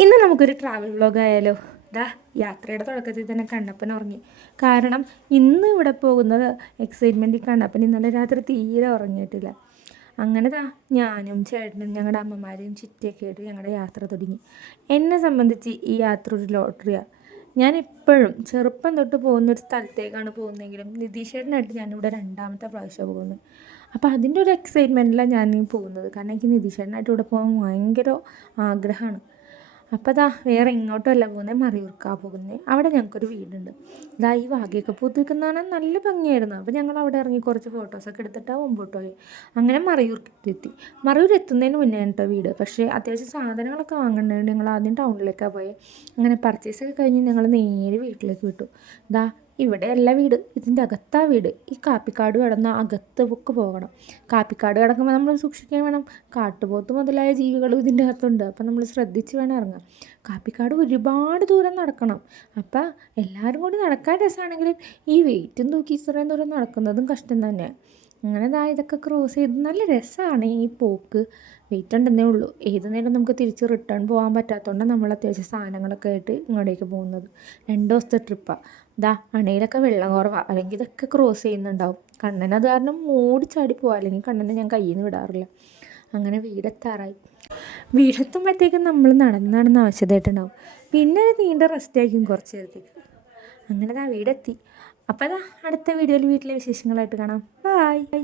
ഇന്ന് നമുക്കൊരു travel vlog ആയാലോ? യാത്രയുടെ തുടക്കത്തിൽ തന്നെ കണ്ണപ്പൻ ഉറങ്ങി. കാരണം ഇന്ന് ഇവിടെ പോകുന്നത് എക്സൈറ്റ്മെൻറ്റിൽ കണ്ണപ്പൻ ഇന്നലെ രാത്രി തീരെ ഉറങ്ങിയിട്ടില്ല. അങ്ങനെ ഞാനും ചേട്ടനും ഞങ്ങളുടെ അമ്മമാരെയും ചിറ്റയൊക്കെ ആയിട്ട് ഞങ്ങളുടെ യാത്ര തുടങ്ങി. എന്നെ സംബന്ധിച്ച് ഈ യാത്ര ഒരു ലോട്ടറിയാണ്. ഞാൻ എപ്പോഴും ചെറുപ്പം തൊട്ട് പോകുന്നൊരു സ്ഥലത്തേക്കാണ് പോകുന്നതെങ്കിലും നിതീഷേട്ടനായിട്ട് ഞാനിവിടെ രണ്ടാമത്തെ പ്രാവശ്യം പോകുന്നത്. അപ്പോൾ അതിൻ്റെ ഒരു എക്സൈറ്റ്മെൻറ്റിലാണ് ഞാൻ പോകുന്നത്. കാരണം എനിക്ക് നിതീഷേട്ടനായിട്ട് ഇവിടെ പോകാൻ ഭയങ്കര ആഗ്രഹമാണ്. അപ്പോൾ വേറെ ഇങ്ങോട്ടുമല്ല പോകുന്നത്, മറയൂർക്കാണ് പോകുന്നത്. അവിടെ ഞങ്ങൾക്കൊരു വീടുണ്ട്. ഈ വാഗയൊക്കെ പൂത്തിരിക്കുന്ന കാണാൻ നല്ല ഭംഗിയായിരുന്നു. അപ്പോൾ ഞങ്ങൾ അവിടെ ഇറങ്ങി കുറച്ച് ഫോട്ടോസൊക്കെ എടുത്തിട്ട് മുമ്പോട്ട് പോയി. അങ്ങനെ മറയൂർക്കെത്തി. മറയൂർ എത്തുന്നതിന് മുന്നേ കേട്ടോ വീട്. പക്ഷേ അത്യാവശ്യം സാധനങ്ങളൊക്കെ വാങ്ങേണ്ടതുകൊണ്ട് ഞങ്ങൾ ആദ്യം ടൗണിലേക്കാണ് പോയത്. അങ്ങനെ പർച്ചേസൊക്കെ കഴിഞ്ഞ് ഞങ്ങൾ നേരെ വീട്ടിലേക്ക് വിട്ടു. ഇവിടെയല്ല വീട്, ഇതിൻ്റെ അകത്താ വീട്. ഈ കാപ്പിക്കാട് കടന്ന് അകത്ത് ബുക്ക് പോകണം. കാപ്പിക്കാട് കിടക്കുമ്പോൾ നമ്മൾ സൂക്ഷിക്കാൻ വേണം. കാട്ടുപോത്ത് മുതലായ ജീവികളും ഇതിൻ്റെ അകത്തുണ്ട്. അപ്പം നമ്മൾ ശ്രദ്ധിച്ച് വേണം ഇറങ്ങാം. കാപ്പിക്കാട് ഒരുപാട് ദൂരം നടക്കണം. അപ്പം എല്ലാവരും കൂടി നടക്കാൻ രസമാണെങ്കിലും ഈ വെയിറ്റും തൂക്കി ഇത്രയും ദൂരം നടക്കുന്നതും കഷ്ടം തന്നെയാണ്. അങ്ങനെ ഇതൊക്കെ ക്രോസ് ചെയ്ത് നല്ല രസമാണ് ഈ പോക്ക്. വെയിറ്റ് ഉണ്ടെന്നേ ഉള്ളൂ. ഏത് നേരം നമുക്ക് തിരിച്ച് റിട്ടേൺ പോകാൻ പറ്റാത്തതുകൊണ്ട് നമ്മൾ അത്യാവശ്യം സാധനങ്ങളൊക്കെ ആയിട്ട് ഇങ്ങോട്ടേക്ക് പോകുന്നത്. 2 ദിവസത്തെ ട്രിപ്പാണ്. അണയിലൊക്കെ വെള്ളം കുറവാണ്, അല്ലെങ്കിൽ ഇതൊക്കെ ക്രോസ് ചെയ്യുന്നുണ്ടാവും. കണ്ണനത് കാരണം ഓടിച്ചാടി പോവാം, അല്ലെങ്കിൽ കണ്ണനെ ഞാൻ കയ്യിൽ നിന്ന് വിടാറില്ല. അങ്ങനെ വീടെത്താറായി. വീടെത്തുമ്പോഴത്തേക്കും നമ്മൾ നടന്ന് ആവശ്യമായിട്ടുണ്ടാവും. പിന്നെ ഒരു നീണ്ട റെസ്റ്റ് ആയിരിക്കും കുറച്ച് നേരത്തേക്ക്. അങ്ങനെ വീടെത്തി. അപ്പോൾ അടുത്ത വീഡിയോയിൽ വീട്ടിലെ വിശേഷങ്ങളായിട്ട് കാണാം. ബൈ.